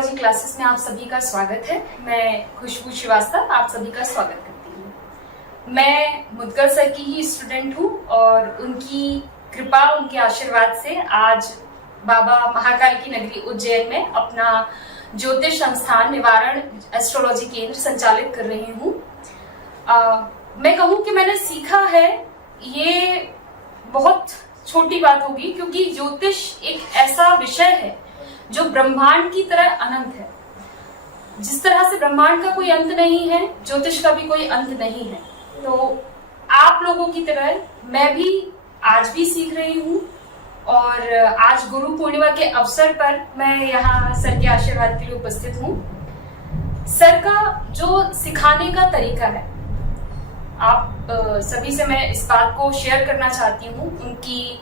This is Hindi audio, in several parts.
एस्ट्रोलॉजी क्लासेस में आप सभी का स्वागत है। मैं खुशबू श्रीवास्तव आप सभी का स्वागत करती हूँ। मैं मुदगल सर की ही स्टूडेंट हूँ और उनकी कृपा, उनके आशीर्वाद से आज बाबा महाकाल की नगरी उज्जैन में अपना ज्योतिष संस्थान निवारण एस्ट्रोलॉजी केंद्र संचालित कर रही हूँ। मैं कहूँ कि मैंने सीखा है, ये बहुत छोटी बात होगी क्योंकि ज्योतिष एक ऐसा विषय है जो ब्रह्मांड की तरह अनंत है। जिस तरह से ब्रह्मांड का कोई अंत नहीं है, ज्योतिष का भी कोई अंत नहीं है। तो आप लोगों की तरह मैं भी आज भी सीख रही हूँ और आज गुरु पूर्णिमा के अवसर पर मैं यहाँ सर के आशीर्वाद के लिए उपस्थित हूँ। सर का जो सिखाने का तरीका है, आप सभी से मैं इस बात को शेयर करना चाहती हूँ। उनकी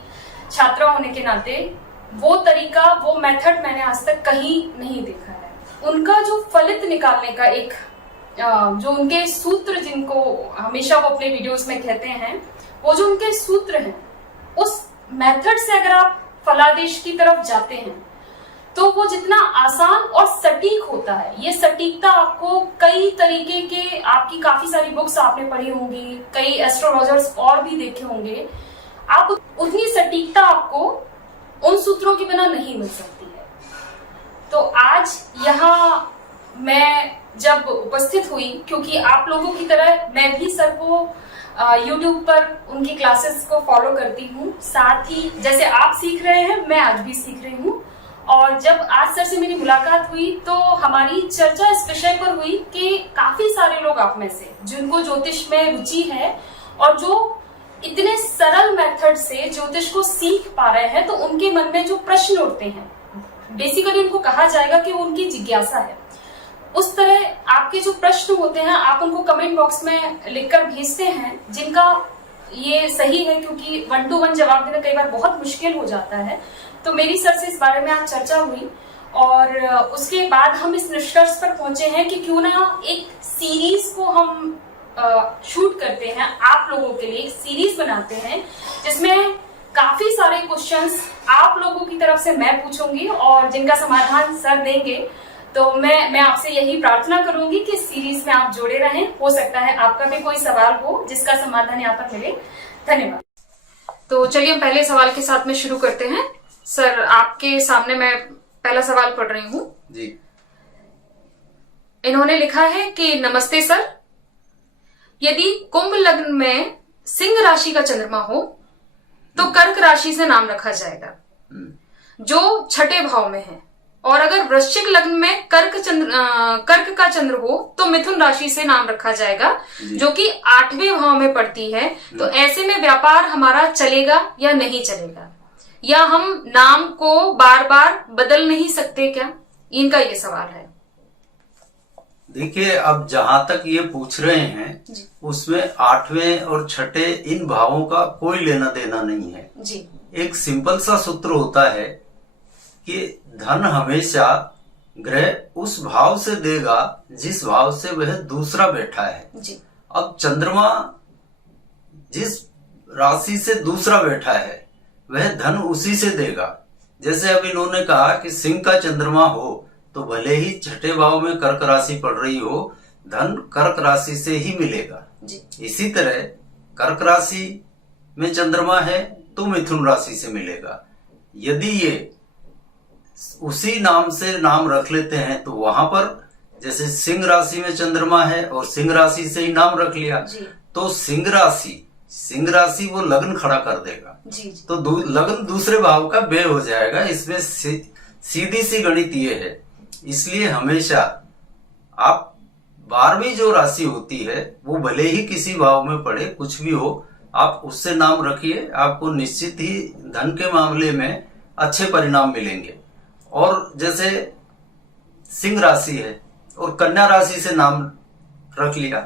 छात्रा होने के नाते वो तरीका, वो मेथड मैंने आज तक कहीं नहीं देखा है। उनका जो फलित निकालने का एक जो उनके सूत्र, जिनको हमेशा वो अपने वीडियोस में कहते हैं, वो जो उनके सूत्र हैं, उस मेथड से अगर आप फलादेश की तरफ जाते हैं तो वो जितना आसान और सटीक होता है, ये सटीकता आपको कई तरीके के, आपकी काफी सारी बुक्स आपने पढ़ी होंगी, कई एस्ट्रोलॉजर्स और भी देखे होंगे, आप उतनी सटीकता आपको उन सूत्रों के बिना नहीं मिल सकती है। तो आज यहाँ मैं जब उपस्थित हुई, क्योंकि आप लोगों की तरह मैं भी सर को YouTube पर उनकी क्लासेस को फॉलो करती हूँ, साथ ही जैसे आप सीख रहे हैं मैं आज भी सीख रही हूँ। और जब आज सर से मेरी मुलाकात हुई तो हमारी चर्चा इस विषय पर हुई कि काफी सारे लोग आप में से जिनको ज्योतिष में रुचि है और जो इतने सरल मेथड से ज्योतिष को सीख पा रहे हैं, तो उनके मन में जो प्रश्न उठते हैं, बेसिकली उनको कहा जाएगा कि वो उनकी जिज्ञासा है। उस तरह आपके जो प्रश्न होते हैं आप उनको कमेंट बॉक्स में लिखकर भेजते हैं, जिनका ये सही है क्योंकि 1 to 1 जवाब देना कई बार बहुत मुश्किल हो जाता है। तो मेरी सर से इस बारे में आज चर्चा हुई और उसके बाद हम इस निष्कर्ष पर पहुंचे हैं कि क्यों ना एक सीरीज को हम शूट करते हैं, आप लोगों के लिए एक सीरीज बनाते हैं जिसमें काफी सारे क्वेश्चंस आप लोगों की तरफ से मैं पूछूंगी और जिनका समाधान सर देंगे। तो मैं आपसे यही प्रार्थना करूंगी कि इस सीरीज में आप जुड़े रहें। हो सकता है आपका भी कोई सवाल हो जिसका समाधान यहाँ पर मिले। धन्यवाद। तो चलिए हम पहले सवाल के साथ में शुरू करते हैं। सर, आपके सामने मैं पहला सवाल पढ़ रही हूँ जी। इन्होंने लिखा है कि नमस्ते सर, यदि कुंभ लग्न में सिंह राशि का चंद्रमा हो तो कर्क राशि से नाम रखा जाएगा जो 6ठे भाव में है, और अगर वृश्चिक लग्न में कर्क का चंद्र हो तो मिथुन राशि से नाम रखा जाएगा जो कि 8वें भाव में पड़ती है। तो ऐसे में व्यापार हमारा चलेगा या नहीं चलेगा, या हम नाम को बार बार बदल नहीं सकते क्या? इनका ये सवाल है। देखिए, अब जहां तक ये पूछ रहे हैं उसमें 8वें और 6ठे इन भावों का कोई लेना देना नहीं है जी। एक सिंपल सा सूत्र होता है कि धन हमेशा ग्रह उस भाव से देगा जिस भाव से वह दूसरा बैठा है जी। अब चंद्रमा जिस राशि से दूसरा बैठा है वह धन उसी से देगा। जैसे अब इन्होंने कहा कि सिंह का चंद्रमा हो तो भले ही 6ठे भाव में कर्क राशि पड़ रही हो, धन कर्क राशि से ही मिलेगा जी। इसी तरह कर्क राशि में चंद्रमा है तो मिथुन राशि से मिलेगा। यदि ये उसी नाम से नाम रख लेते हैं तो वहां पर जैसे सिंह राशि में चंद्रमा है और सिंह राशि से ही नाम रख लिया तो सिंह राशि वो लग्न खड़ा कर देगा जी। तो लग्न दूसरे भाव का व्यय हो जाएगा। इसमें सीधी सी गणित ये है। इसलिए हमेशा आप 12वीं जो राशि होती है वो भले ही किसी भाव में पड़े, कुछ भी हो, आप उससे नाम रखिए, आपको निश्चित ही धन के मामले में अच्छे परिणाम मिलेंगे। और जैसे सिंह राशि है और कन्या राशि से नाम रख लिया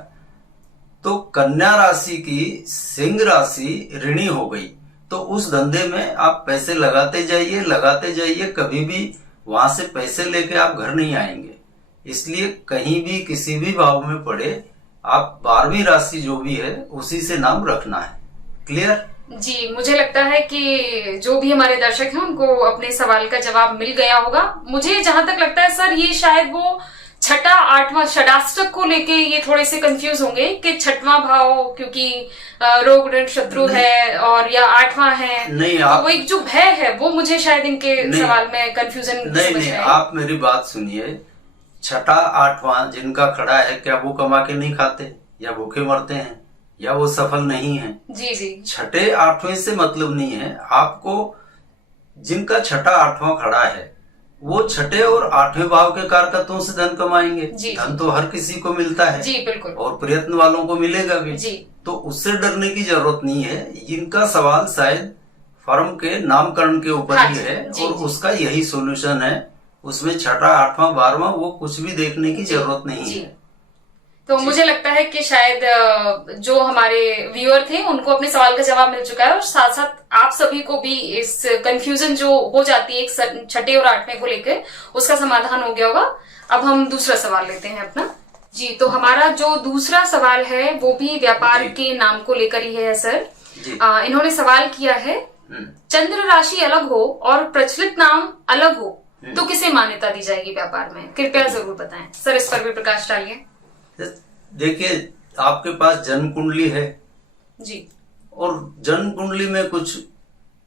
तो कन्या राशि की सिंह राशि ऋणी हो गई, तो उस धंधे में आप पैसे लगाते जाइए, कभी भी वहां से पैसे लेके आप घर नहीं आएंगे। इसलिए कहीं भी किसी भी भाव में पड़े, आप 12वीं राशि जो भी है उसी से नाम रखना है। क्लियर? जी, मुझे लगता है कि जो भी हमारे दर्शक हैं उनको अपने सवाल का जवाब मिल गया होगा। मुझे जहां तक लगता है सर, ये शायद वो छठा आठवां षडाष्टक को लेके ये थोड़े से कंफ्यूज होंगे कि छठवां भाव क्योंकि रोग ऋण शत्रु है और या आठवां है, नहीं तो आप वो एक जो भय है वो मुझे शायद इनके सवाल में कंफ्यूजन नहीं, आप मेरी बात सुनिए। छठा आठवां जिनका खड़ा है, क्या वो कमा के नहीं खाते या भूखे मरते हैं या वो सफल नहीं है? जी जी, छठे आठवें से मतलब नहीं है आपको। जिनका छठा आठवां खड़ा है वो छठे और आठवें भाव के कारकत्वों से धन कमाएंगे। धन तो हर किसी को मिलता है जी बिल्कुल, और प्रयत्न वालों को मिलेगा भी जी। तो उससे डरने की जरूरत नहीं है। इनका सवाल शायद फर्म के नामकरण के ऊपर ही है और उसका यही सोल्यूशन है। उसमें छठा आठवां बारहवां वो कुछ भी देखने की जरूरत नहीं है। तो मुझे लगता है कि शायद जो हमारे व्यूअर थे उनको अपने सवाल का जवाब मिल चुका है और साथ साथ आप सभी को भी इस कंफ्यूजन जो हो जाती है एक छठे और आठवें को लेकर, उसका समाधान हो गया होगा। अब हम दूसरा सवाल लेते हैं अपना। जी, तो हमारा जो दूसरा सवाल है वो भी व्यापार के नाम को लेकर ही है सर। इन्होंने सवाल किया है, चंद्र राशि अलग हो और प्रचलित नाम अलग हो तो किसे मान्यता दी जाएगी व्यापार में? कृपया जरूर बताएं सर, इस पर भी प्रकाश डालिए। देखिए, आपके पास जन्म कुंडली है जी और जन्म कुंडली में कुछ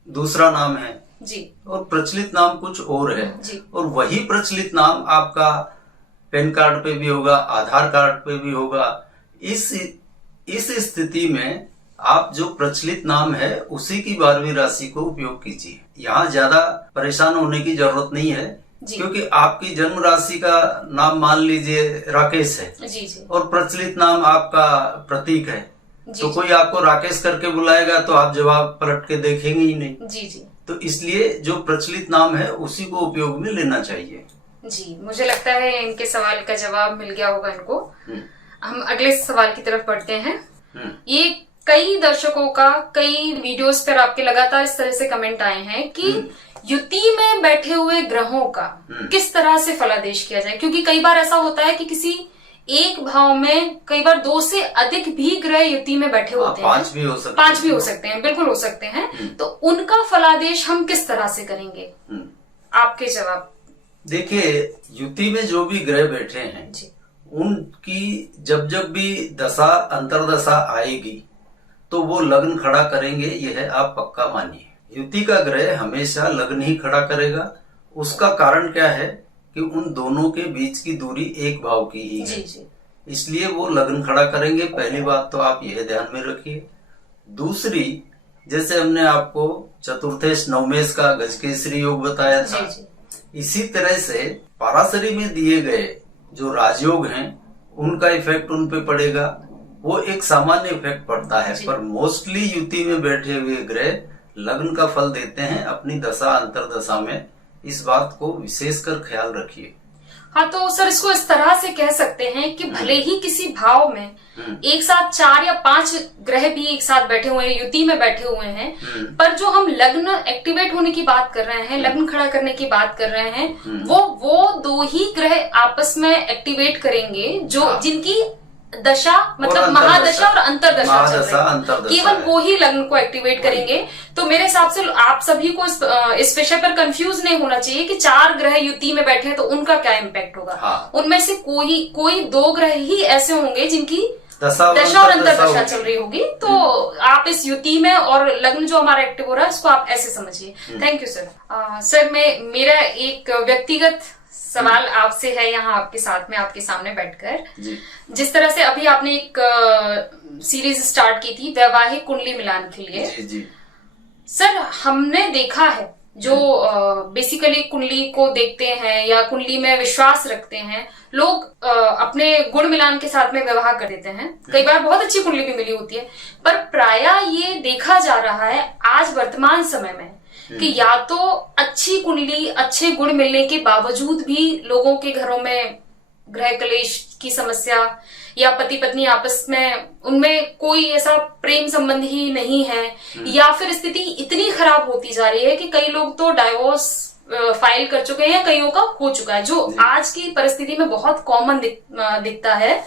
दूसरा नाम है जी और प्रचलित नाम कुछ और है जी, और वही प्रचलित नाम आपका पैन कार्ड पे भी होगा, आधार कार्ड पे भी होगा। इस स्थिति में आप जो प्रचलित नाम है उसी की 12वीं राशि को उपयोग कीजिए। यहाँ ज्यादा परेशान होने की जरूरत नहीं है क्योंकि आपकी जन्म राशि का नाम मान लीजिए राकेश है जी जी, और प्रचलित नाम आपका प्रतीक है तो कोई आपको राकेश करके बुलाएगा तो आप जवाब पलट के देखेंगे ही नहीं। जी जी, तो इसलिए जो प्रचलित नाम है उसी को उपयोग में लेना चाहिए। जी, मुझे लगता है इनके सवाल का जवाब मिल गया होगा इनको। हम अगले सवाल की तरफ बढ़ते हैं। ये कई दर्शकों का कई वीडियोस पर आपके लगातार इस तरह से कमेंट आए हैं कि युति में बैठे हुए ग्रहों का किस तरह से फलादेश किया जाए, क्योंकि कई बार ऐसा होता है कि किसी एक भाव में कई बार 2 से अधिक भी ग्रह युति में बैठे होते हैं। 5 भी हो सकते हैं, बिल्कुल हो सकते हैं। तो उनका फलादेश हम किस तरह से करेंगे? आपके जवाब। देखिए, युति में जो भी ग्रह बैठे हैं उनकी जब जब भी दशा अंतरदशा आएगी तो वो लग्न खड़ा करेंगे, यह आप पक्का मानिए। युति का ग्रह हमेशा लग्न ही खड़ा करेगा। उसका कारण क्या है कि उन दोनों के बीच की दूरी एक भाव की ही है, इसलिए वो लग्न खड़ा करेंगे। पहली बात तो आप यह ध्यान में रखिए। दूसरी, जैसे हमने आपको चतुर्थेश नवमेश का गजकेसरी योग बताया था, इसी तरह से पराशरी में दिए गए जो राजयोग हैं उनका इफेक्ट उन पे पड़ेगा। वो एक सामान्य इफेक्ट पड़ता है, पर मोस्टली युति में बैठे हुए ग्रह लग्न का फल देते हैं अपनी दशा अंतरदशा में। इस बात को विशेषकर ख्याल रखिए। हाँ, तो सर इसको इस तरह से कह सकते हैं कि भले ही किसी भाव में एक साथ 4 या 5 ग्रह भी एक साथ बैठे हुए हैं, युति में बैठे हुए हैं, पर जो हम लग्न एक्टिवेट होने की बात कर रहे हैं, लग्न खड़ा करने की बात कर रहे हैं, वो 2 ही ग्रह आपस में एक्टिवेट करेंगे जो जिनकी दशा मतलब महादशा और अंतरदशा चल रही है। केवल वो ही लग्न को एक्टिवेट करेंगे। तो मेरे हिसाब से आप सभी को इस विषय पर कंफ्यूज नहीं होना चाहिए कि 4 ग्रह युति में बैठे हैं तो उनका क्या इम्पैक्ट होगा। उनमें से कोई 2 ग्रह ही ऐसे होंगे जिनकी दशा और अंतरदशा चल रही होगी। तो आप इस युति में और लग्न जो हमारा एक्टिव हो रहा है इसको आप ऐसे समझिए। Thank you sir. सर मेरा एक व्यक्तिगत सवाल आपसे है यहाँ आपके साथ में आपके सामने बैठकर। जिस तरह से अभी आपने एक सीरीज स्टार्ट की थी वैवाहिक कुंडली मिलान के लिए, जी। सर हमने देखा है जो बेसिकली कुंडली को देखते हैं या कुंडली में विश्वास रखते हैं लोग अपने गुण मिलान के साथ में विवाह कर देते हैं। कई बार बहुत अच्छी कुंडली भी मिली होती है, पर प्रायः ये देखा जा रहा है आज वर्तमान समय में कि या तो अच्छी कुंडली अच्छे गुण मिलने के बावजूद भी लोगों के घरों में ग्रह कलेश की समस्या या पति पत्नी आपस में उनमें कोई ऐसा प्रेम संबंध ही नहीं है, या फिर स्थिति इतनी खराब होती जा रही है कि कई लोग तो डाइवोर्स फाइल कर चुके हैं, कईयों का हो चुका है, जो आज की परिस्थिति में बहुत कॉमन दिखता है।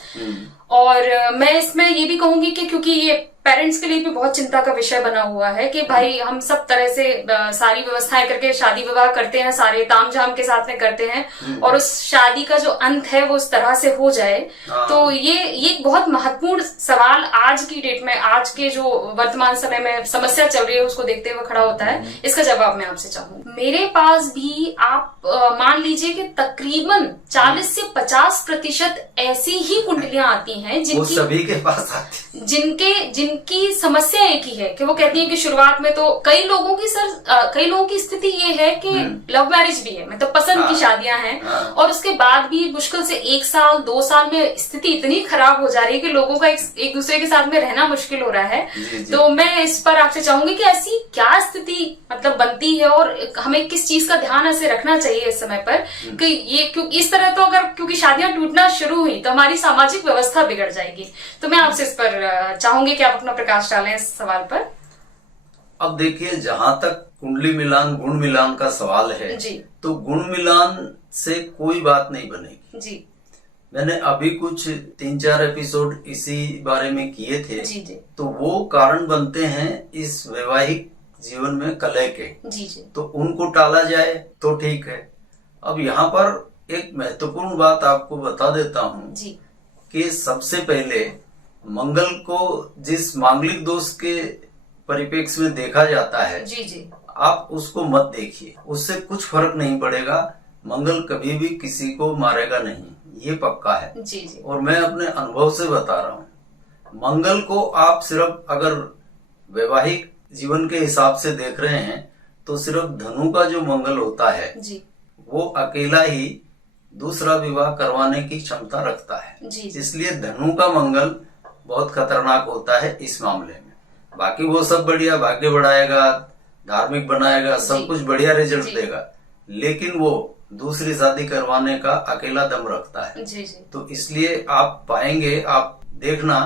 और मैं इसमें ये भी कहूंगी कि क्योंकि ये पेरेंट्स के लिए भी बहुत चिंता का विषय बना हुआ है कि भाई हम सब तरह से सारी व्यवस्थाएं करके शादी विवाह करते हैं, सारे तामझाम के साथ में करते हैं और उस शादी का जो अंत है वो उस तरह से हो जाए। तो ये एक बहुत महत्वपूर्ण सवाल आज की डेट में, आज के जो वर्तमान समय में समस्या चल रही है उसको देखते हुए खड़ा होता है। इसका जवाब मैं आपसे चाहूंगी। मेरे पास भी आप मान लीजिए कि तकरीबन 40 से 50% ऐसी ही कुंडलियां आती हैं जिनकी सभी के पास आती, जिनकी समस्या एक ही है कि वो कहती है कि शुरुआत में तो कई लोगों की स्थिति ये है कि लव मैरिज भी है, मतलब पसंद की शादियां हैं और उसके बाद भी मुश्किल से 1 साल 2 साल में स्थिति इतनी खराब हो जा रही है कि लोगों का एक दूसरे के साथ में रहना मुश्किल हो रहा है। तो मैं इस पर आपसे चाहूंगी कि ऐसी क्या स्थिति मतलब बनती है और हमें किस चीज का ध्यान ऐसे रखना चाहिए इस समय पर कि ये क्योंकि इस तरह तो अगर क्योंकि शादियां टूटना शुरू हुई तो हमारी सामाजिक व्यवस्था बिगड़ जाएगी। तो मैं आपसे इस पर चाहूंगी कि आप अपना प्रकाश डालें इस सवाल पर। अब देखिए, जहां तक कुंडली मिलान गुण मिलान का सवाल है जी, तो गुण मिलान से कोई बात नहीं बनेगी जी। मैंने अभी कुछ 3-4 एपिसोड इसी बारे में किए थे। जी, जी। तो वो कारण बनते हैं इस वैवाहिक जीवन में कलह के। जी, जी। तो उनको टाला जाए तो ठीक है। अब यहाँ पर एक महत्वपूर्ण बात आपको बता देता हूँ जी, कि सबसे पहले मंगल को जिस मांगलिक दोष के परिप्रेक्ष्य में देखा जाता है, जी, जी, आप उसको मत देखिए, उससे कुछ फर्क नहीं पड़ेगा। मंगल कभी भी किसी को मारेगा नहीं, ये पक्का है। जी, जी। और मैं अपने अनुभव से बता रहा हूँ, मंगल को आप सिर्फ अगर वैवाहिक जीवन के हिसाब से देख रहे हैं तो सिर्फ धनु का जो मंगल होता है जी, वो अकेला ही दूसरा विवाह करवाने की क्षमता रखता है। जी, जी। इसलिए धनु का मंगल बहुत खतरनाक होता है इस मामले में। बाकी वो सब बढ़िया, भाग्य बढ़ाएगा, धार्मिक बनाएगा, सब कुछ बढ़िया रिजल्ट देगा, लेकिन वो दूसरी शादी करवाने का अकेला दम रखता है। जी, जी। तो इसलिए आप पाएंगे, आप देखना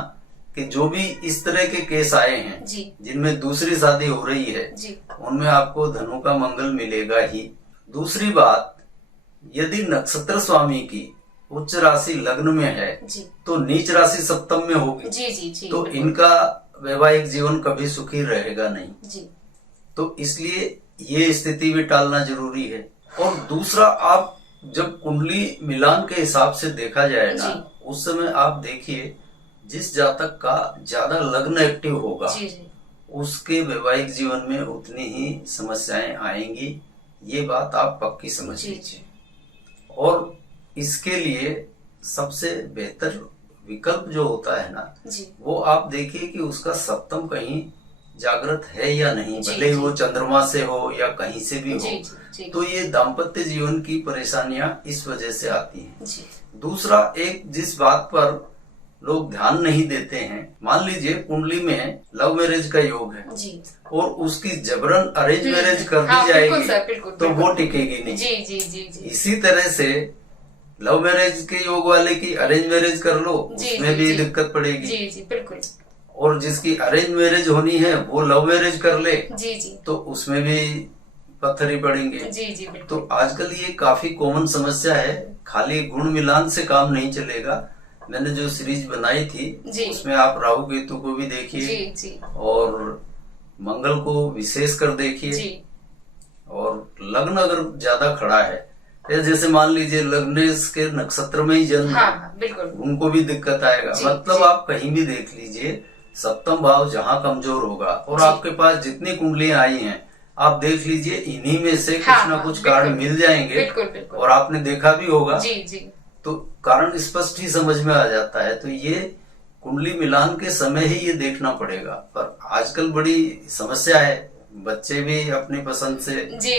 कि जो भी इस तरह के केस आए हैं जिनमें दूसरी शादी हो रही है उनमें आपको धनु का मंगल मिलेगा ही। दूसरी बात, यदि नक्षत्र स्वामी की उच्च राशि लग्न में है तो नीच राशि सप्तम में होगी। जी, जी, जी। तो इनका वैवाहिक जीवन कभी सुखी रहेगा नहीं। जी। तो इसलिए ये स्थिति भी टालना जरूरी है। और दूसरा, आप जब कुंडली मिलान के हिसाब से देखा जाए ना, उस समय आप देखिए जिस जातक का ज्यादा लग्न एक्टिव होगा उसके वैवाहिक जीवन में उतनी ही समस्याएं आएंगी। ये बात आप पक्की समझ लीजिए। और इसके लिए सबसे बेहतर विकल्प जो होता है ना, वो आप देखिए कि उसका सप्तम कहीं जागृत है या नहीं, भले वो चंद्रमा से हो या कहीं से भी हो। तो ये दाम्पत्य जीवन की परेशानियां इस वजह से आती हैं। दूसरा, एक जिस बात पर लोग ध्यान नहीं देते हैं, मान लीजिए कुंडली में लव मैरिज का योग है और उसकी जबरन अरेंज मैरिज कर दी जाएगी तो वो टिकेगी नहीं। जी, जी, जी, जी। इसी तरह से लव मैरिज के योग वाले की अरेंज मैरिज कर लो, उसमें भी दिक्कत पड़ेगी। जी, जी, बिल्कुल। और जिसकी अरेंज मैरिज होनी है वो लव मैरिज कर ले, जी, जी, तो उसमें भी पत्थर ही पड़ेंगे। जी, जी, बिल्कुल। तो आजकल ये काफी कॉमन समस्या है। खाली गुण मिलान से काम नहीं चलेगा। मैंने जो सीरीज बनाई थी उसमें आप राहु केतु को भी देखिए और मंगल को विशेष कर देखिए। और लग्न अगर ज्यादा खड़ा है, जैसे मान लीजिए लग्न के नक्षत्र में ही जन्म है, बिल्कुल, उनको भी दिक्कत आएगा। मतलब आप कहीं भी देख लीजिए, सप्तम भाव जहाँ कमजोर होगा और आपके पास जितनी कुंडलियां आई हैं, आप देख लीजिए इन्हीं में से कुछ ना कुछ कारण मिल जाएंगे। बिल्कुल, बिल्कुल। और आपने देखा भी होगा। जी, जी। तो कारण स्पष्ट ही समझ में आ जाता है। तो ये कुंडली मिलान के समय ही ये देखना पड़ेगा। पर आजकल बड़ी समस्या है, बच्चे भी अपनी पसंद से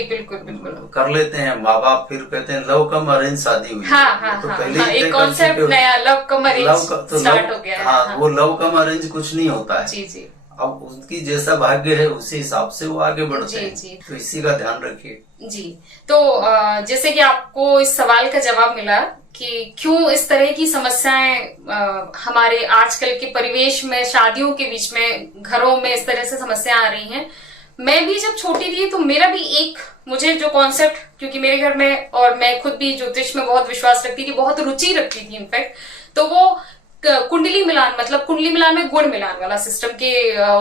बिल्कुल, बिल्कुल कर लेते हैं। माँ बाप फिर कहते हैं लव कम अरेंज शादी हुई। तो पहले एक कॉन्सेप्ट नया लव कम अरेंज स्टार्ट हो गया है। वो लव कम अरेंज कुछ नहीं होता है। जी, जी। अब उसकी जैसा भाग्य है उसी हिसाब से वो आगे बढ़ते हैं। तो इसी का ध्यान रखिए। जी। तो जैसे कि आपको इस सवाल का जवाब मिला कि क्यों इस तरह की समस्याएं हमारे आजकल के परिवेश में, शादियों के बीच में, घरों में इस तरह से समस्या आ रही हैं। मैं भी जब छोटी थी तो मेरा भी मुझे जो कॉन्सेप्ट, क्योंकि मेरे घर में और मैं खुद भी ज्योतिष में बहुत विश्वास रखती थी, बहुत रुचि रखती थी इनफैक्ट, तो वो कुंडली मिलान, मतलब कुंडली मिलान में गुण मिलान वाला सिस्टम के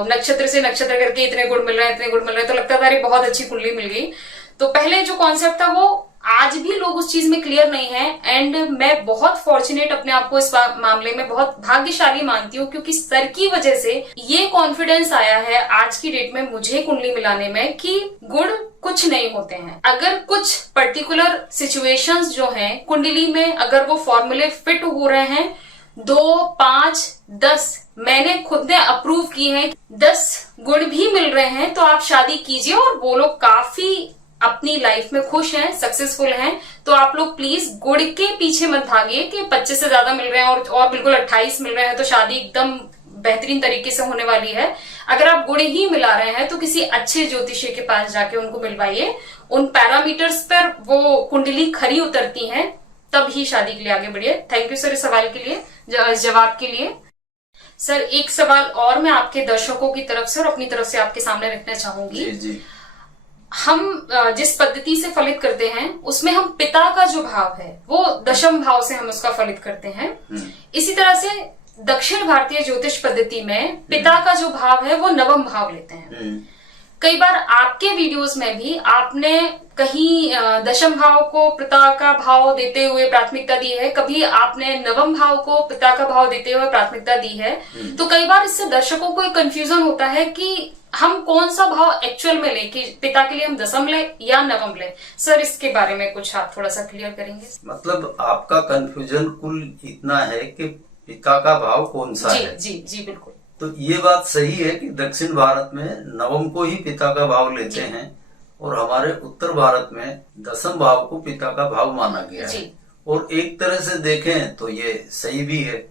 नक्षत्र से नक्षत्र करके इतने गुण मिल रहे हैं, इतने गुण मिल रहे हैं, तो लगता था अरे बहुत अच्छी कुंडली मिल गई। तो पहले जो कॉन्सेप्ट था वो आज भी लोग उस चीज में क्लियर नहीं है। एंड मैं बहुत फॉर्चुनेट अपने आप को इस मामले में बहुत भाग्यशाली मानती हूँ, क्योंकि सर की वजह से ये कॉन्फिडेंस आया है आज की डेट में मुझे कुंडली मिलाने में कि गुण कुछ नहीं होते हैं। अगर कुछ पर्टिकुलर सिचुएशंस जो हैं कुंडली में, अगर वो फॉर्मूले फिट हो रहे हैं, 2, 5, 10 मैंने खुद ने अप्रूव की है, 10 गुण भी मिल रहे हैं, तो आप शादी कीजिए और वो लोग काफी अपनी लाइफ में खुश हैं, सक्सेसफुल हैं। तो आप लोग प्लीज गुड़ के पीछे मत भागिए कि 25 से ज्यादा मिल रहे हैं और बिल्कुल 28 मिल रहे हैं तो शादी एकदम बेहतरीन तरीके से होने वाली है। अगर आप गुड़ ही मिला रहे हैं तो किसी अच्छे ज्योतिषी के पास जाके उनको मिलवाइए, उन पैरामीटर्स पर वो कुंडली खरी उतरती हैं, तब ही शादी के लिए आगे बढ़िए। थैंक यू सर इस सवाल के लिए, जवाब के लिए। सर एक सवाल और मैं आपके दर्शकों की तरफ से और अपनी तरफ से आपके सामने रखना चाहूंगी। जी। हम जिस पद्धति से फलित करते हैं उसमें हम पिता का जो भाव है वो दशम भाव से हम उसका फलित करते हैं। इसी तरह से दक्षिण भारतीय ज्योतिष पद्धति में पिता का जो भाव है वो नवम भाव लेते हैं। कई बार आपके वीडियोस में भी आपने कहीं दशम भाव को पिता का भाव देते हुए प्राथमिकता दी है, कभी आपने नवम भाव को पिता का भाव देते हुए प्राथमिकता दी है। तो कई बार इससे दर्शकों को एक कंफ्यूजन होता है कि हम कौन सा भाव एक्चुअल में लें, कि पिता के लिए हम दशम लें या नवम लें। सर इसके बारे में कुछ आप थोड़ा सा क्लियर करेंगे? मतलब आपका कंफ्यूजन कुल इतना है कि पिता का भाव कौन सा है। जी बिल्कुल। तो ये बात सही है कि दक्षिण भारत में नवम को ही पिता का भाव लेते हैं और हमारे उत्तर भारत में दशम भाव को पिता का भाव माना गया है। और एक तरह से देखें तो ये सही भी है।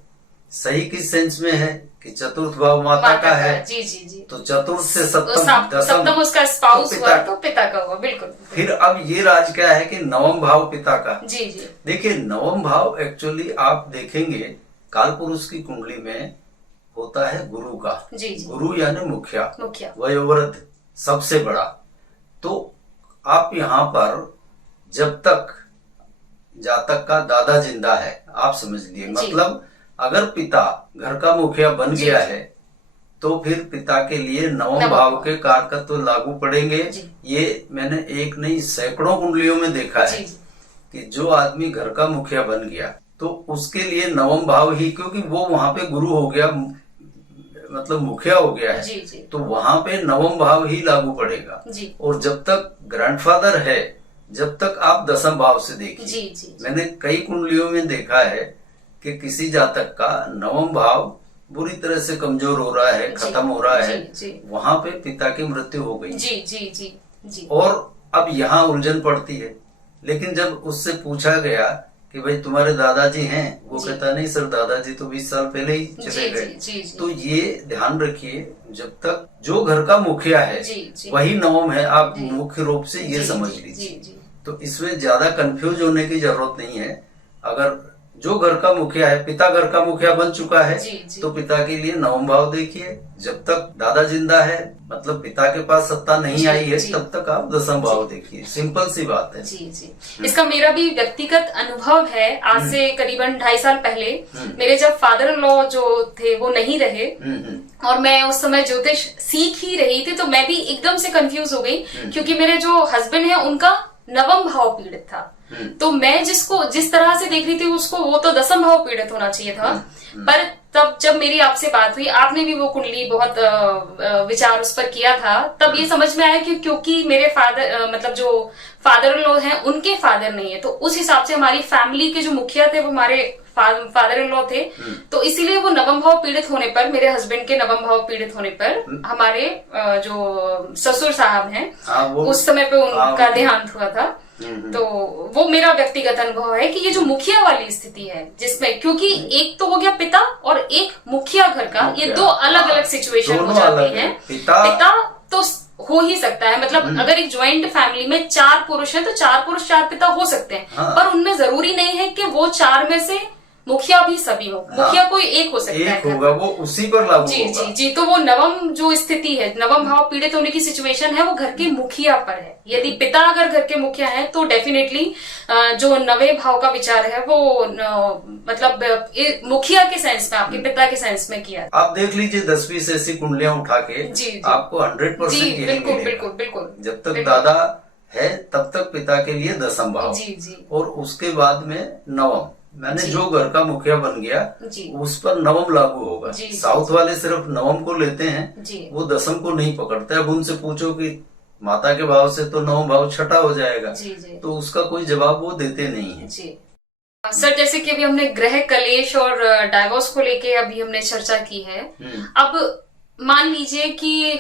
सही किस सेंस में है कि चतुर्थ भाव माता का है। जी। तो चतुर्थ से सप्तम दशम उसका स्पाउस हुआ तो पिता का हुआ। बिल्कुल। फिर अब ये राज क्या है कि नवम भाव पिता का। जी। देखिए नवम भाव एक्चुअली आप देखेंगे काल पुरुष की कुंडली में होता है गुरु का। जी। गुरु यानी मुखिया, वयोवृद्ध, सबसे बड़ा। तो आप यहाँ पर जब तक जातक का दादा जिंदा है, आप समझ लिए, मतलब अगर पिता घर का मुखिया बन गया है तो फिर पिता के लिए नवम भाव के कारकत्व लागू पड़ेंगे। ये मैंने एक नहीं सैकड़ों कुंडलियों में देखा है कि जो आदमी घर का मुखिया बन गया तो उसके लिए नवम भाव ही, क्योंकि वो वहां पे गुरु हो गया, मतलब मुखिया हो गया है, तो वहां पे नवम भाव ही लागू पड़ेगा। और जब तक ग्रैंडफादर है जब तक आप दशम भाव से देखिए। मैंने कई कुंडलियों में देखा है कि किसी जातक का नवम भाव बुरी तरह से कमजोर हो रहा है, खत्म हो रहा है, वहां पे पिता की मृत्यु हो गई। जी। और अब यहाँ उलझन पड़ती है। लेकिन जब उससे पूछा गया कि भाई तुम्हारे दादाजी हैं, वो कहता नहीं सर दादाजी तो 20 साल पहले ही चले गए। तो ये ध्यान रखिए जब तक जो घर का मुखिया है वही नवम है, आप मुख्य रूप से ये समझ लीजिए। तो इसमें ज्यादा कंफ्यूज होने की जरूरत नहीं है। अगर जो घर का मुखिया है, पिता घर का मुखिया बन चुका है तो पिता के लिए नवम भाव देखिए। जब तक दादा जिंदा है, मतलब पिता के पास सत्ता नहीं आई है, तब तक आप दशम भाव देखिए। सिंपल सी बात है। जी। इसका मेरा भी व्यक्तिगत अनुभव है। आज से करीबन 2.5 साल पहले मेरे जब फादर इन लॉ जो थे वो नहीं रहे और मैं उस समय ज्योतिष सीख ही रही थी, तो मैं भी एकदम से कंफ्यूज हो गई, क्योंकि मेरे जो हस्बैंड है उनका नवम भाव पीड़ित था। तो मैं जिस तरह से देख रही थी उसको, वो तो दशम भाव पीड़ित होना चाहिए था। पर तब जब मेरी आपसे बात हुई, आपने भी वो कुंडली बहुत विचार उस पर किया था, तब ये समझ में आया कि क्योंकि मेरे फादर मतलब जो फादर इन लॉ हैं उनके फादर नहीं है, तो उस हिसाब से हमारी फैमिली के जो मुखिया थे वो हमारे फादर इन लॉ थे। तो इसीलिए वो नवम भाव पीड़ित होने पर, मेरे हस्बैंड के नवम भाव पीड़ित होने पर हमारे जो ससुर साहब हैं उस समय पे उनका देहांत हुआ था। तो वो मेरा व्यक्तिगत अनुभव है कि ये जो मुखिया वाली स्थिति है जिसमें, क्योंकि एक तो हो गया पिता और एक मुखिया घर का, ये दो अलग अलग सिचुएशन हो जाती है। पिता तो हो ही सकता है, मतलब अगर एक ज्वाइंट फैमिली में 4 पुरुष हैं तो 4 पुरुष 4 पिता हो सकते हैं, पर उनमें जरूरी नहीं है कि वो 4 में से मुखिया भी सभी हो, मुखिया कोई एक हो सकता है, एक होगा, वो उसी पर लागू जी होगा। जी जी। तो वो नवम जो स्थिति है, नवम भाव पीड़ित होने की सिचुएशन है, वो घर के मुखिया पर है। यदि पिता अगर घर के मुखिया है तो डेफिनेटली जो नवे भाव का विचार है वो मतलब मुखिया के सेंस में, आपके पिता के सेंस में किया। आप देख लीजिए 10-20 ऐसी कुंडलियां उठा के जी, जी। आपको 100% यही बिल्कुल मिलेगा। बिल्कुल बिल्कुल। जब तक दादा है तब तक पिता के लिए दसम भाव, जी जी। और उसके बाद में नवम, मैंने जो घर का मुखिया बन गया जी। उस पर नवम लागू होगा। जी, साउथ वाले सिर्फ नवम को लेते हैं, जी। वो दसम को नहीं पकड़ते। अब उनसे पूछो कि माता के भाव से तो नवम भाव छठा हो जाएगा, जी जी। तो उसका कोई जवाब वो देते नहीं है। जी सर, जैसे कि अभी हमने ग्रह कलेश और डाइवोर्स को लेके अभी हमने चर्चा की है। अब मान लीजिए कि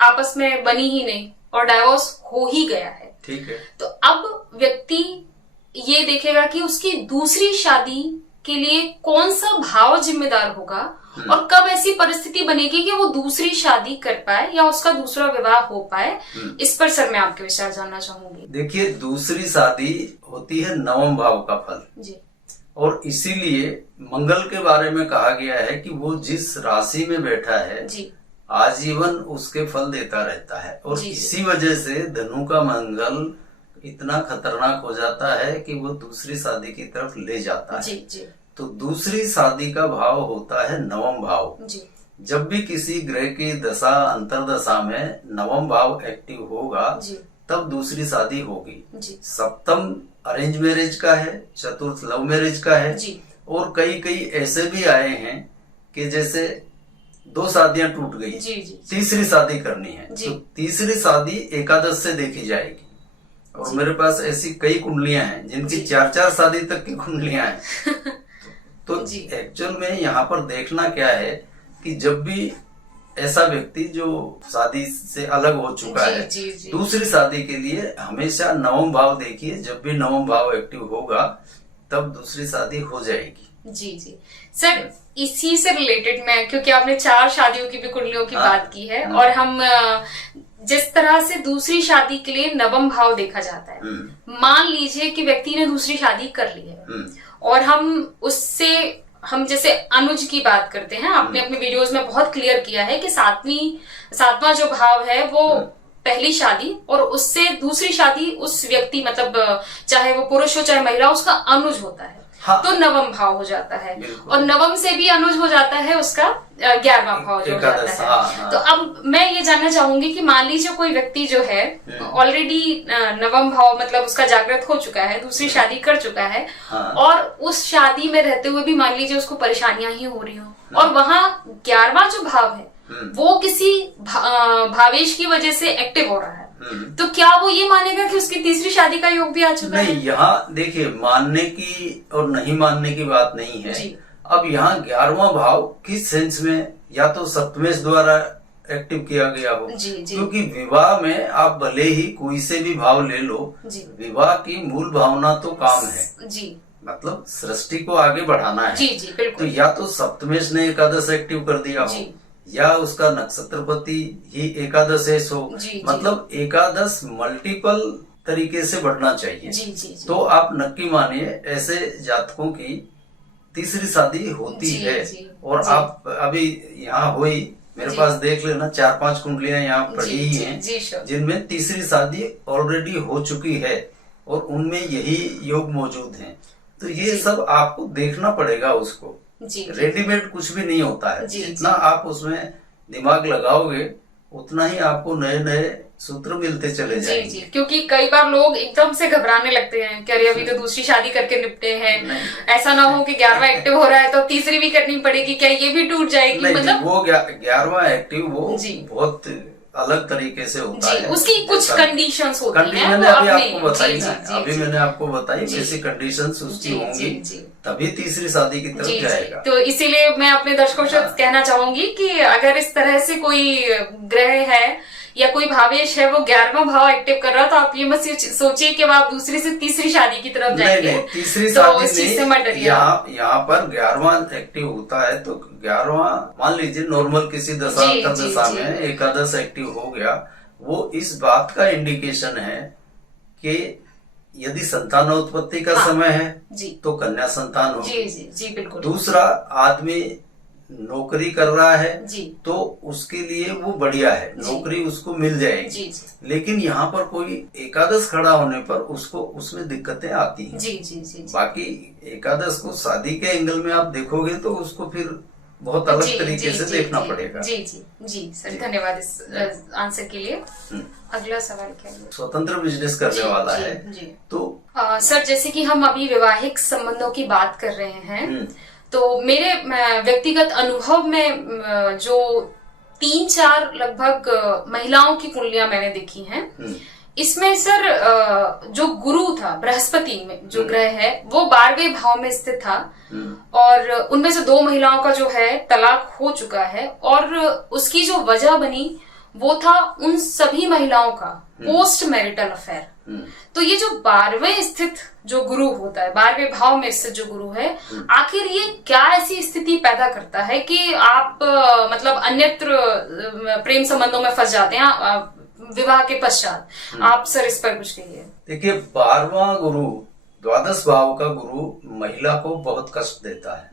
आपस में बनी ही नहीं और डाइवोर्स हो ही गया है, ठीक है, तो अब व्यक्ति ये देखेगा कि उसकी दूसरी शादी के लिए कौन सा भाव जिम्मेदार होगा और कब ऐसी परिस्थिति बनेगी कि वो दूसरी शादी कर पाए या उसका दूसरा विवाह हो पाए। इस पर सर मैं आपके विचार जानना चाहूंगी। देखिए, दूसरी शादी होती है नवम भाव का फल जी, और इसीलिए मंगल के बारे में कहा गया है कि वो जिस राशि में बैठा है जी, आजीवन उसके फल देता रहता है। और जी, इसी वजह से धनु का मंगल इतना खतरनाक हो जाता है कि वो दूसरी शादी की तरफ ले जाता है जी, जी। तो दूसरी शादी का भाव होता है नवम भाव जी। जब भी किसी ग्रह की दशा अंतरदशा में नवम भाव एक्टिव होगा जी, तब दूसरी शादी होगी जी। सप्तम अरेंज मैरिज का है, चतुर्थ लव मैरिज का है जी। और कई कई ऐसे भी आए हैं कि जैसे 2 शादियां टूट गई जी, जी। तीसरी शादी करनी है तो तीसरी शादी एकादश से देखी जाएगी। और मेरे पास ऐसी कई कुंडलियां हैं जिनकी 4-4 शादी तक की कुंडलियां हैं। तो एक्चुअल में यहाँ पर देखना क्या है कि जब भी ऐसा व्यक्ति जो शादी से अलग हो चुका है दूसरी शादी के लिए हमेशा नवम भाव देखिए। जब भी नवम भाव एक्टिव होगा तब दूसरी शादी हो जाएगी। जी जी सर, इसी से रिलेटेड मैं, क्योंकि आपने 4 शादियों की भी कुंडलियों की बात की है और हम जिस तरह से दूसरी शादी के लिए नवम भाव देखा जाता है, मान लीजिए कि व्यक्ति ने दूसरी शादी कर ली है और हम जैसे अनुज की बात करते हैं, आपने अपने वीडियोस में बहुत क्लियर किया है कि सातवां जो भाव है वो पहली शादी और उससे दूसरी शादी उस व्यक्ति, मतलब चाहे वो पुरुष हो चाहे महिला, उसका अनुज होता है। हाँ, तो नवम भाव हो जाता है और नवम से भी अनुज हो जाता है उसका 11वां भाव जो हो जाता है। हाँ। तो अब मैं ये जानना चाहूंगी कि मान लीजिए कोई व्यक्ति जो है ऑलरेडी नवम भाव मतलब उसका जागृत हो चुका है, दूसरी शादी कर चुका है और उस शादी में रहते हुए भी मान लीजिए उसको परेशानियां ही हो रही हो और वहाँ 11वां जो भाव है वो किसी भावेश की वजह से एक्टिव हो रहा है, तो क्या वो ये मानेगा कि उसकी तीसरी शादी का योग भी आ चुका है? नहीं, यहाँ देखिए मानने की और नहीं मानने की बात नहीं है। अब यहाँ 11वां भाव किस सेंस में, या तो सप्तमेश द्वारा एक्टिव किया गया हो जी, जी। क्योंकि विवाह में आप भले ही कोई से भी भाव ले लो, विवाह की मूल भावना तो काम है जी, मतलब सृष्टि को आगे बढ़ाना है जी, जी, तो या तो सप्तमेश ने एकादश एक्टिव कर दिया हो या उसका नक्षत्रपति ही एकादश हो, मतलब एकादश मल्टीपल तरीके से बढ़ना चाहिए जी, जी। तो आप नक्की मानिए ऐसे जातकों की तीसरी शादी होती जी, है जी, और जी। आप अभी यहाँ हुई मेरे पास देख लेना 4-5 कुंडलियां यहाँ पड़ी ही हैं जिनमें तीसरी शादी ऑलरेडी हो चुकी है और उनमें यही योग मौजूद हैं। तो ये सब आपको देखना पड़ेगा उसको, रेडीमेड कुछ भी नहीं होता है। जितना आप उसमें दिमाग लगाओगे उतना ही आपको नए नए सूत्र मिलते चले जाएंगे। जी, क्योंकि कई बार लोग एकदम से घबराने लगते हैं कि अरे अभी तो दूसरी शादी करके निपटे हैं, ऐसा ना हो कि 11वां एक्टिव हो रहा है तो तीसरी भी करनी पड़ेगी, क्या ये भी टूट जाएगी? मतलब वो 11वां एक्टिव वो बहुत अलग तरीके से होता है, उसकी कुछ कंडीशंस होती हैं। मैंने अभी आपको बताई ना, अभी मैंने आपको बताई जैसी कंडीशंस उसकी होंगी तभी तीसरी शादी की तरफ जाएगा। तो इसीलिए मैं अपने दर्शकों से कहना चाहूंगी कि अगर इस तरह से कोई ग्रह है या कोई भावेश है वो 11वां भाव एक्टिव कर रहा तो आप ये मत सोचिए कि आप दूसरी से तीसरी शादी की तरफ जाएंगे। नहीं, तीसरी शादी नहीं, यहाँ पर 11वां एक्टिव होता है तो 11वां मान लीजिए नॉर्मल किसी दशा में एकादश एक्टिव हो गया, वो इस बात का इंडिकेशन है कि यदि संतानोत्पत्ति का हाँ, समय है जी, तो कन्या संतान होगी। जी जी जी बिल्कुल। दूसरा, आदमी नौकरी कर रहा है जी, तो उसके लिए वो बढ़िया है, नौकरी उसको मिल जाएगी। जी जी लेकिन यहाँ पर कोई एकादश खड़ा होने पर उसको उसमें दिक्कतें आती हैं। जी जी जी जी बाकी एकादश को शादी के एंगल में आप देखोगे तो उसको फिर बहुत अलग जी, तरीके जी, से जी, देखना जी, पड़ेगा। जी जी जी सर, जी। धन्यवाद इस आंसर के लिए। अगला सवाल क्या है? स्वतंत्र बिजनेस करने जी, वाला जी, है जी। तो सर, जैसे कि हम अभी वैवाहिक संबंधों की बात कर रहे हैं, तो मेरे व्यक्तिगत अनुभव में जो 3-4 लगभग महिलाओं की कुंडलियां मैंने देखी हैं, इसमें सर जो गुरु था बृहस्पति में जो ग्रह है वो 12वें भाव में स्थित था, और उनमें से 2 महिलाओं का जो है तलाक हो चुका है, और उसकी जो वजह बनी वो था उन सभी महिलाओं का पोस्ट मैरिटल अफेयर। तो ये जो 12वें स्थित जो गुरु होता है, 12वें भाव में स्थित जो गुरु है, आखिर ये क्या ऐसी स्थिति पैदा करता है कि आप मतलब अन्यत्र प्रेम संबंधों में फंस जाते हैं विवाह के पश्चात? आप सर इस पर कुछ कहिए। देखिए, 12वां गुरु, द्वादश भाव का गुरु महिला को बहुत कष्ट देता है,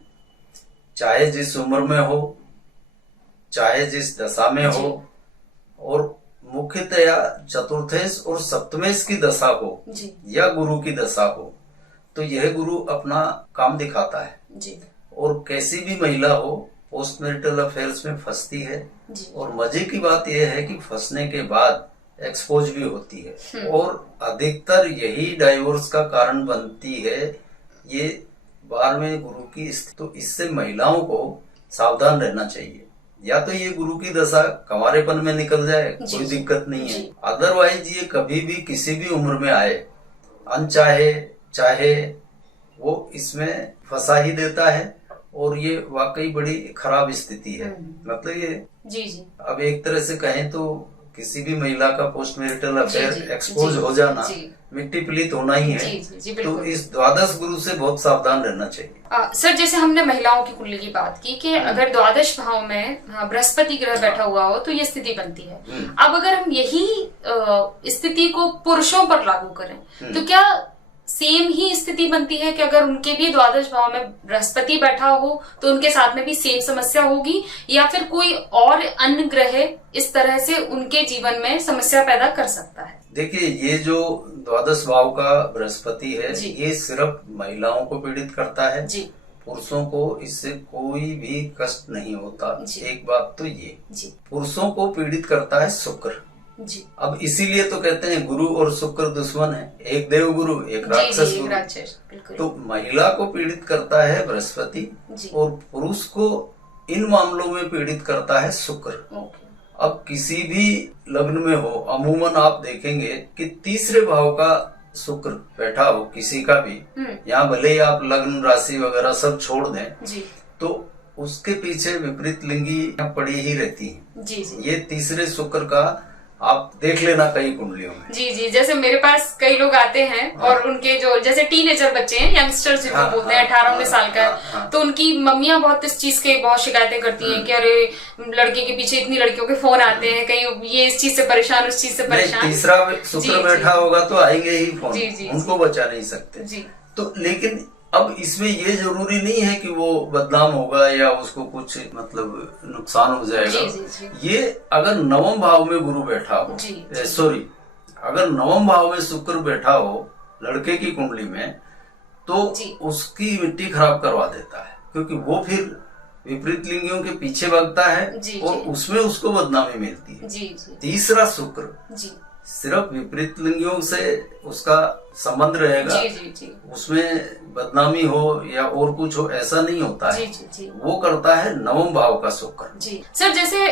चाहे जिस उम्र में हो, चाहे जिस दशा में हो, और मुख्यतया चतुर्थेश और सप्तमेश की दशा हो या गुरु की दशा हो, तो यह गुरु अपना काम दिखाता है जी। और कैसी भी महिला हो पोस्ट मैरिटल अफेयर्स में फंसती है जी। और मजे की बात यह है कि फंसने के बाद एक्सपोज भी होती है, और अधिकतर यही डाइवोर्स का कारण बनती है, ये 12वें गुरु की स्थिति। तो इससे महिलाओं को सावधान रहना चाहिए। या तो ये गुरु की दशा कंवारेपन में निकल जाए, कोई दिक्कत नहीं है, अदरवाइज ये कभी भी किसी भी उम्र में आए, अनचाहे चाहे वो इसमें फंसा ही देता है, और ये वाकई बड़ी खराब स्थिति है। मतलब ये जी जी अब एक तरह से कहें तो किसी भी महिला का पोस्ट मैरिटल अफेयर एक्सपोज हो जाना, मिट्टी पलीत होना ही है। जी, तो इस द्वादश गुरु से बहुत सावधान रहना चाहिए। सर, जैसे हमने महिलाओं की कुंडली की बात की कि अगर द्वादश भाव में बृहस्पति ग्रह बैठा हुआ हो तो ये स्थिति बनती है। अब अगर हम यही स्थिति को पुरुषों पर लागू करें तो क्या सेम ही स्थिति बनती है कि अगर उनके भी द्वादश भाव में बृहस्पति बैठा हो तो उनके साथ में भी सेम समस्या होगी, या फिर कोई और अन्य ग्रह इस तरह से उनके जीवन में समस्या पैदा कर सकता है? देखिए, ये जो द्वादश भाव का बृहस्पति है ये सिर्फ महिलाओं को पीड़ित करता है जी। पुरुषों को इससे कोई भी कष्ट नहीं होता। एक बात तो ये जी। पुरुषों को पीड़ित करता है शुक्र जी। अब इसीलिए तो कहते हैं गुरु और शुक्र दुश्मन है, एक देव गुरु एक राक्षस गुरु। तो महिला को पीड़ित करता है बृहस्पति और पुरुष को इन मामलों में पीड़ित करता है शुक्र। अब किसी भी लग्न में हो, अमूमन आप देखेंगे कि तीसरे भाव का शुक्र बैठा हो किसी का भी, यहाँ भले ही आप लग्न राशि वगैरह सब छोड़ दें जी। तो उसके पीछे विपरीत लिंगी पड़ी ही रहती है जी जी। ये तीसरे शुक्र का आप देख लेना कई कुंडलियों में जी जी। जैसे मेरे पास कई लोग आते हैं और उनके जो जैसे टीनेजर बच्चे हैं, यंगस्टर्स जिनको बोलते हैं, 18-19 साल का, तो उनकी मम्मियां बहुत इस चीज के बहुत शिकायतें करती हैं कि अरे लड़के के पीछे इतनी लड़कियों के फोन आते हैं, कहीं ये इस चीज से परेशान, उस चीज से परेशान। तीसरा शुक्र बैठा होगा तो आएंगे ही फोन, उनको बचा नहीं सकते जी। तो लेकिन अब इसमें ये जरूरी नहीं है कि वो बदनाम होगा या उसको कुछ मतलब नुकसान हो जाएगा जी, जी, जी। ये अगर नवम भाव में गुरु बैठा हो, सॉरी, अगर नवम भाव में शुक्र बैठा हो लड़के की कुंडली में, तो उसकी मिट्टी खराब करवा देता है, क्योंकि वो फिर विपरीत लिंगियों के पीछे भागता है और उसमें उसको बदनामी मिलती है। तीसरा शुक्र सिर्फ विपरीत लिंगियों से उसका संबंध रहेगा जी, जी, जी। उसमें बदनामी हो या और कुछ हो ऐसा नहीं होता है जी, जी। वो करता है नवम भाव का शुक्र जी। सर, जैसे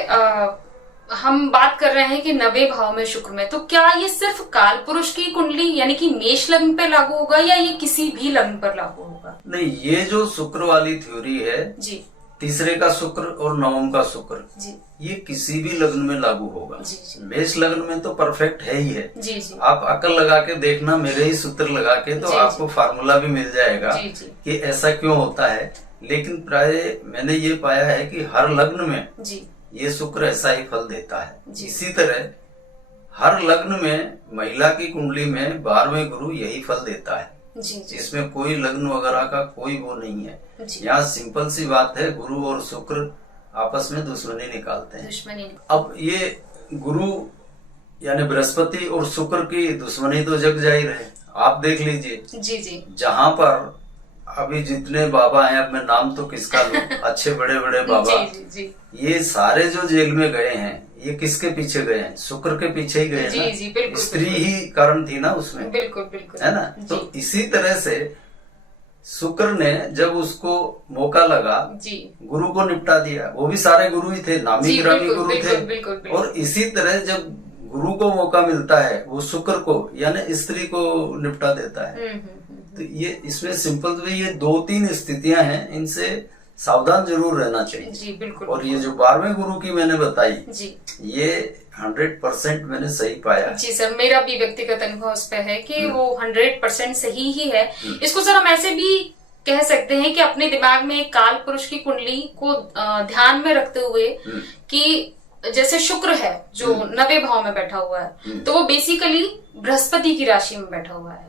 हम बात कर रहे हैं कि 9वें भाव में शुक्र में, तो क्या ये सिर्फ काल पुरुष की कुंडली यानी कि मेष लग्न पर लागू होगा या ये किसी भी लग्न पर लागू होगा? नहीं, ये जो शुक्र वाली थ्योरी है जी, तीसरे का शुक्र और नवम का शुक्र जी, ये किसी भी लग्न में लागू होगा। मेष लग्न में तो परफेक्ट है ही है जी, जी। आप अकल लगा के देखना, मेरे ही सूत्र लगा के, तो आपको फार्मूला भी मिल जाएगा जी, जी। कि ऐसा क्यों होता है। लेकिन प्राय मैंने ये पाया है कि हर लग्न में जी ये शुक्र ऐसा ही फल देता है। इसी तरह हर लग्न में महिला की कुंडली में 12वें गुरु यही फल देता है। जी जी इसमें कोई लग्न वगैरह का कोई वो नहीं है। जी। यहाँ सिंपल सी बात है, गुरु और शुक्र आपस में दुश्मनी निकालते हैं। दुश्मनी। अब ये गुरु यानी बृहस्पति और शुक्र की दुश्मनी तो जग जाहिर है। आप देख लीजिए, जी जी जहाँ पर अभी जितने बाबा हैं, अब मैं नाम तो किसका लूं, अच्छे बड़े बड़े बाबा, जी जी ये सारे जो जेल में गए हैं, ये किसके पीछे गए हैं? शुक्र के पीछे ही गए जी ना। जी बिल्कुल। स्त्री ही कारण थी ना उसमें, बिल्कुल बिल्कुल, है ना। तो इसी तरह से शुक्र ने जब उसको मौका लगा जी गुरु को निपटा दिया। वो भी सारे गुरु ही थे, नामी गिरामी गुरु थे। बिल्कुल। और इसी तरह जब गुरु को मौका मिलता है, वो शुक्र को यानी स्त्री को निपटा देता है। तो ये इसमें सिंपल तो ये 2-3 स्थितियां हैं, इनसे सावधान जरूर रहना चाहिए। जी बिल्कुल। और ये जो 12वें गुरु की मैंने बताई जी, ये 100% मैंने सही पाया। जी सर, मेरा भी व्यक्तिगत अनुभव उस पे है कि वो 100% सही ही है। इसको सर हम ऐसे भी कह सकते हैं कि अपने दिमाग में काल पुरुष की कुंडली को ध्यान में रखते हुए कि जैसे शुक्र है जो 9वें भाव में बैठा हुआ है, तो वो बेसिकली बृहस्पति की राशि में बैठा हुआ है।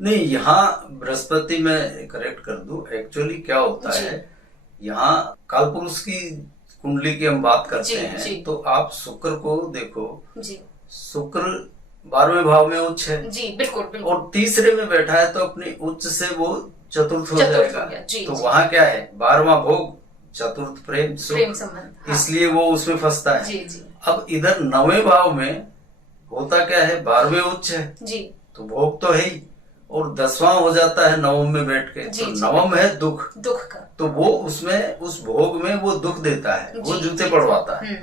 नहीं, यहाँ बृहस्पति में करेक्ट कर दूं, एक्चुअली क्या होता है, यहाँ कालपुरुष की कुंडली की हम बात करते हैं तो आप शुक्र को देखो जी, शुक्र 12वें भाव में उच्च है जी, बिल्कुल। और तीसरे में बैठा है तो अपनी उच्च से वो चतुर्थ हो जाएगा। तो वहाँ क्या है, 12वां भोग, चतुर्थ प्रेम संबंध, इसलिए वो उसमें फंसता है। जी। अब इधर 9वें भाव में होता क्या है, 12वें उच्च है जी, तो भोग तो है ही, और 10वां हो जाता है नवम में बैठ के, तो नवम है दुख का, तो वो उसमें उस भोग में वो दुख देता है, वो जूते पड़वाता है।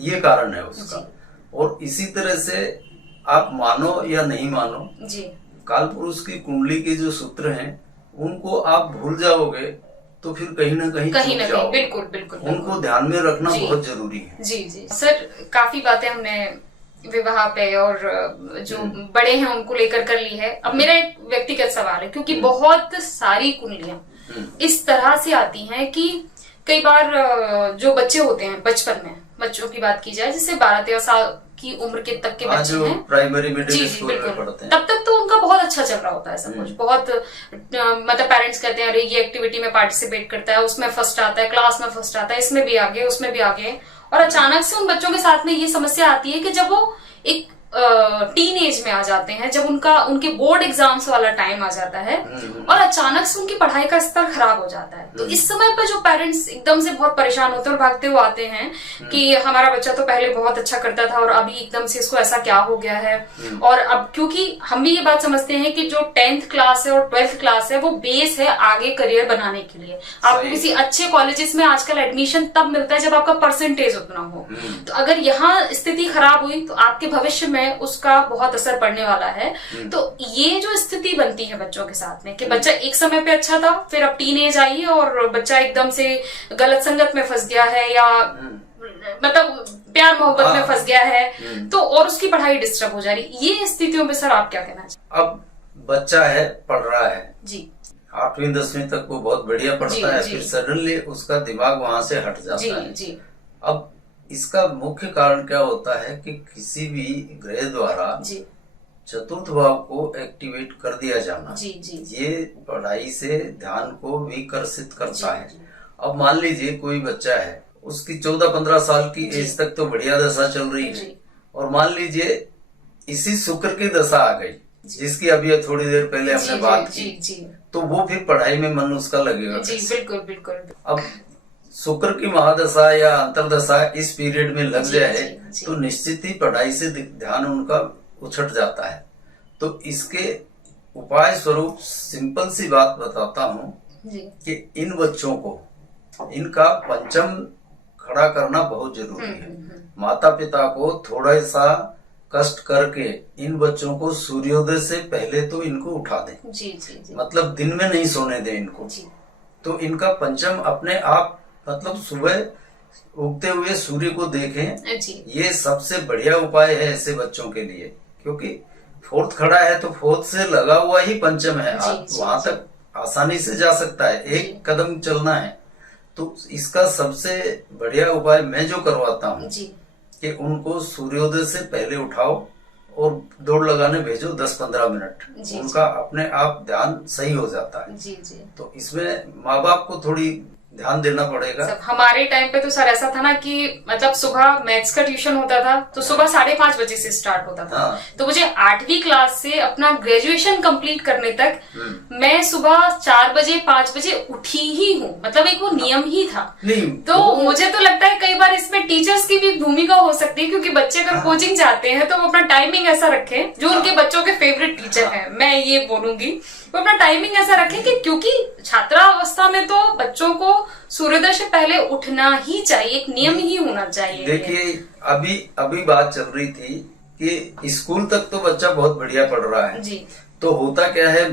ये कारण है उसका। और इसी तरह से आप मानो या नहीं मानो जी, काल पुरुष की कुंडली के जो सूत्र हैं उनको आप भूल जाओगे तो फिर कहीं ना कहीं बिल्कुल उनको ध्यान में रखना बहुत जरूरी है। जी जी सर, काफी बातें हमने विवाह पे और जो बड़े हैं उनको लेकर कर ली है। अब मेरा एक व्यक्तिगत सवाल है, क्योंकि बहुत सारी कुंडलियां इस तरह से आती हैं कि कई बार जो बच्चे होते हैं बचपन में, बच्चों की बात की जाए जिससे 12-13 साल की उम्र के तक के बच्चे हैं, प्राइमरी मिडिल स्कूल में पढ़ते हैं, तब तक तो उनका बहुत अच्छा चल रहा होता है सब कुछ। बहुत मतलब पेरेंट्स कहते हैं अरे ये एक्टिविटी में पार्टिसिपेट करता है, उसमें फर्स्ट आता है, क्लास में फर्स्ट आता है, इसमें भी आगे उसमें भी आगे। और अचानक से उन बच्चों के साथ में ये समस्या आती है कि जब वो एक टीन एज में आ जाते हैं, जब उनके बोर्ड एग्जाम्स वाला टाइम आ जाता है और अचानक से उनकी पढ़ाई का स्तर खराब हो जाता है, तो इस समय पर जो पेरेंट्स एकदम से बहुत परेशान होते हैं और भागते हुए आते हैं कि हमारा बच्चा तो पहले बहुत अच्छा करता था और अभी एकदम से इसको ऐसा क्या हो गया है। और अब क्योंकि हम भी ये बात समझते हैं कि जो 10th क्लास है और 12th क्लास है वो बेस है आगे करियर बनाने के लिए। आपको किसी अच्छे कॉलेजेस में आजकल एडमिशन तब मिलता है जब आपका परसेंटेज उतना हो। तो अगर यहाँ स्थिति खराब हुई तो आपके भविष्य में उसका बहुत असर पड़ने वाला है। तो ये जो स्थिति बनती है बच्चों के साथ में कि बच्चा एक समय पे अच्छा था, फिर अब टीन एज आई है और बच्चा एकदम से गलत संगत में फंस गया है या मतलब प्यार मोहब्बत में फंस गया है, तो और उसकी पढ़ाई डिस्टर्ब हो जा रही। ये स्थितियों में सर आप क्या कहना चाहते? अब बच्चा है, पढ़ रहा है जी, 8वीं 10वीं तक वो बहुत बढ़िया पढ़ता है, फिर सडनली उसका दिमाग वहां से हट जाता है जी। अब इसका मुख्य कारण क्या होता है कि किसी भी ग्रह द्वारा चतुर्थ भाव को एक्टिवेट कर दिया जाना जी, ये पढ़ाई से ध्यान को विकर्षित करता है। अब मान लीजिए कोई बच्चा है, उसकी 14-15 साल की एज तक तो बढ़िया दशा चल रही है, और मान लीजिए इसी शुक्र की दशा आ गई जिसकी अभी थोड़ी देर पहले हमने बात की, तो वो फिर पढ़ाई में मन उसका लगेगा जी, बिल्कुल। अब शुक्र की महादशा या अंतरदशा इस पीरियड में लग जाए तो निश्चित ही पढ़ाई से ध्यान उनका उछट जाता है। तो इसके उपाय स्वरूप सिंपल सी बात बताता हूँ कि इन बच्चों को इनका पंचम खड़ा करना बहुत जरूरी है। माता पिता को थोड़ा सा कष्ट करके इन बच्चों को सूर्योदय से पहले तो इनको उठा दें जी, मतलब दिन में नहीं सोने दें इनको तो इनका पंचम अपने आप मतलब सुबह उगते हुए सूर्य को देखें जी। ये सबसे बढ़िया उपाय है ऐसे बच्चों के लिए, क्योंकि 4th खड़ा है तो 4th से लगा हुआ ही पंचम है, वहां तक आसानी से जा सकता है, एक कदम चलना है। तो इसका सबसे बढ़िया उपाय मैं जो करवाता हूँ कि उनको सूर्योदय से पहले उठाओ और दौड़ लगाने भेजो 10-15 मिनट, उनका अपने आप ध्यान सही हो जाता है। जी जी। तो इसमें माँ बाप को थोड़ी ध्यान देना पड़ेगा। हमारे टाइम पे तो सर ऐसा था ना कि मतलब सुबह मैथ्स का ट्यूशन होता था तो सुबह 5:30 बजे से स्टार्ट होता था। तो मुझे 8वीं क्लास से अपना ग्रेजुएशन कंप्लीट करने तक मैं सुबह 4 बजे 5 बजे उठी ही हूँ, मतलब एक वो नियम ही था। तो मुझे तो लगता है कई बार इसमें टीचर्स की भी भूमिका हो सकती है, क्योंकि बच्चे अगर कोचिंग जाते हैं तो वो अपना टाइमिंग ऐसा रखें, जो उनके बच्चों के फेवरेट टीचर हैं, मैं ये बोलूंगी, वो अपना टाइमिंग ऐसा रखें कि क्योंकि छात्रावस्था में तो बच्चों को सूर्योदय से पहले उठना ही चाहिए, एक नियम ही होना चाहिए। देखिए अभी बात चल रही थी कि स्कूल तक तो बच्चा बहुत बढ़िया पढ़ रहा है जी। तो होता क्या है,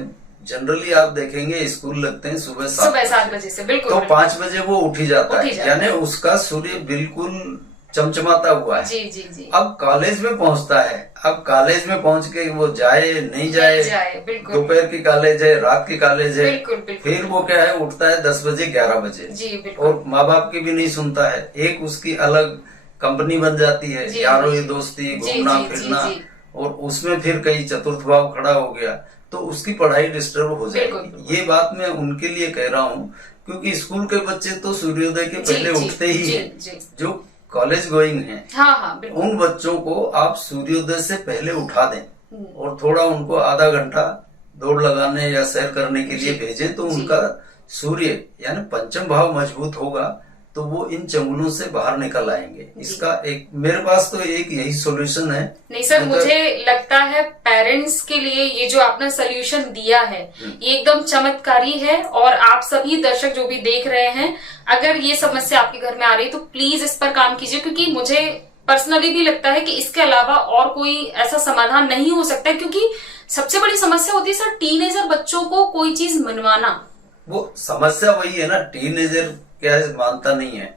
जनरली आप देखेंगे स्कूल लगते हैं सुबह 7 बजे से, बिल्कुल। तो 5 बजे वो उठ ही जाता है, यानी उसका सूर्य बिल्कुल चमचमाता हुआ है। जी जी जी। अब कॉलेज में पहुंचता है, अब कॉलेज में पहुंच के वो जाए नहीं जाए, दोपहर की कॉलेज है, रात की कॉलेज है, फिर वो क्या है, उठता है 10 बजे 11 बजे जी, और माँ बाप की भी नहीं सुनता है। एक उसकी अलग कंपनी बन जाती है, यारों दोस्ती, घूमना फिरना, और उसमें फिर कहीं चतुर्थ भाव खड़ा हो गया तो उसकी पढ़ाई डिस्टर्ब हो जाएगी। ये बात मैं उनके लिए कह रहा हूँ, क्योंकि स्कूल के बच्चे तो सूर्योदय के पहले उठते ही हैं। जो कॉलेज गोइंग हैं, हाँ, उन बच्चों को आप सूर्योदय से पहले उठा दें और थोड़ा उनको आधा घंटा दौड़ लगाने या सैर करने के लिए भेजें, तो उनका सूर्य यानी पंचम भाव मजबूत होगा तो वो इन चंगुलों से बाहर निकल आएंगे। इसका एक मेरे पास तो एक यही सॉल्यूशन है। नहीं सर, मुझे लगता है पेरेंट्स के लिए ये जो आपने सोल्यूशन दिया है ये एकदम चमत्कारी है, और आप सभी दर्शक जो भी देख रहे हैं, अगर ये समस्या आपके घर में आ रही है तो प्लीज इस पर काम कीजिए, क्योंकि मुझे पर्सनली भी लगता है कि इसके अलावा और कोई ऐसा समाधान नहीं हो सकता, क्योंकि सबसे बड़ी समस्या होती है सर टीनेजर बच्चों को कोई चीज मनवाना। वो समस्या वही है ना, टीनेजर क्या है, मानता नहीं है,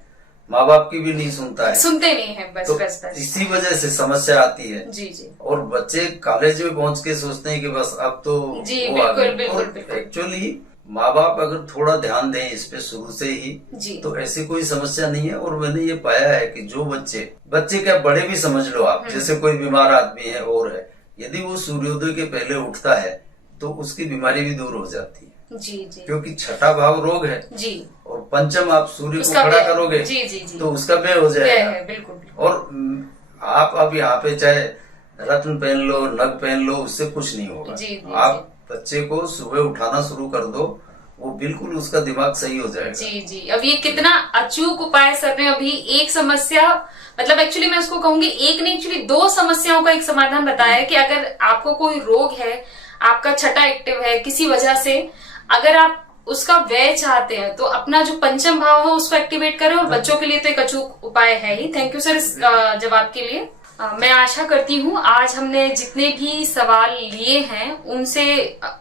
माँ बाप की भी नहीं सुनता है, सुनते नहीं है, बस तो बस। इसी वजह से समस्या आती है। जी जी। और बच्चे कॉलेज में पहुंच के सोचते हैं कि बस अब तो जी बिल्कुल। एक्चुअली माँ बाप अगर थोड़ा ध्यान दें इस पे शुरू से ही तो ऐसी कोई समस्या नहीं है। और मैंने ये पाया है कि जो बच्चे क्या बड़े भी समझ लो आप, जैसे कोई बीमार आदमी है और है, यदि वो सूर्योदय के पहले उठता है तो उसकी बीमारी भी दूर हो जाती है। जी जी। क्योंकि छठा भाव रोग है जी, और पंचम आप सूर्य को खड़ा करोगे जी जी जी, तो उसका व्यय हो जाएगा। बिल्कुल। और आप अब यहाँ पे चाहे रत्न पहन लो, नग पहन लो, उससे कुछ नहीं होगा। जी, आप बच्चे को सुबह उठाना शुरू कर दो, वो बिल्कुल उसका दिमाग सही हो जाएगा। जी जी। अब ये कितना अचूक उपाय सर ने अभी एक समस्या, मतलब एक्चुअली मैं उसको कहूंगी एक नहीं, एक्चुअली 2 समस्याओं का एक समाधान बताया है कि अगर आपको कोई रोग है, आपका छठा एक्टिव है किसी वजह से, अगर आप उसका व्यय चाहते हैं तो अपना जो पंचम भाव है उसको एक्टिवेट करें, और बच्चों के लिए तो एक अचूक उपाय है ही। थैंक यू सर इस जवाब के लिए। मैं आशा करती हूँ आज हमने जितने भी सवाल लिए हैं उनसे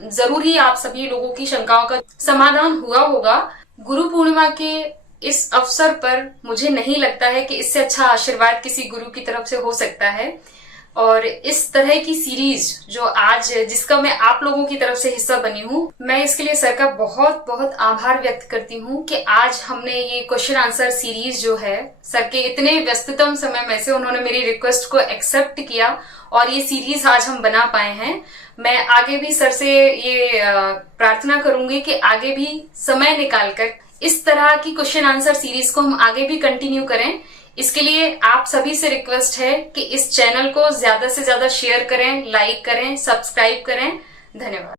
जरूर ही आप सभी लोगों की शंकाओं का समाधान हुआ होगा। गुरु पूर्णिमा के इस अवसर पर मुझे नहीं लगता है कि इससे अच्छा आशीर्वाद किसी गुरु की तरफ से हो सकता है, और इस तरह की सीरीज जो आज जिसका मैं आप लोगों की तरफ से हिस्सा बनी हूँ, मैं इसके लिए सर का बहुत बहुत आभार व्यक्त करती हूँ कि आज हमने ये क्वेश्चन आंसर सीरीज जो है, सर के इतने व्यस्ततम समय में से उन्होंने मेरी रिक्वेस्ट को एक्सेप्ट किया और ये सीरीज आज हम बना पाए हैं। मैं आगे भी सर से ये प्रार्थना करूंगी कि आगे भी समय निकालकर इस तरह की क्वेश्चन आंसर सीरीज को हम आगे भी कंटिन्यू करें। इसके लिए आप सभी से रिक्वेस्ट है कि इस चैनल को ज्यादा से ज्यादा शेयर करें, लाइक करें, सब्सक्राइब करें। धन्यवाद।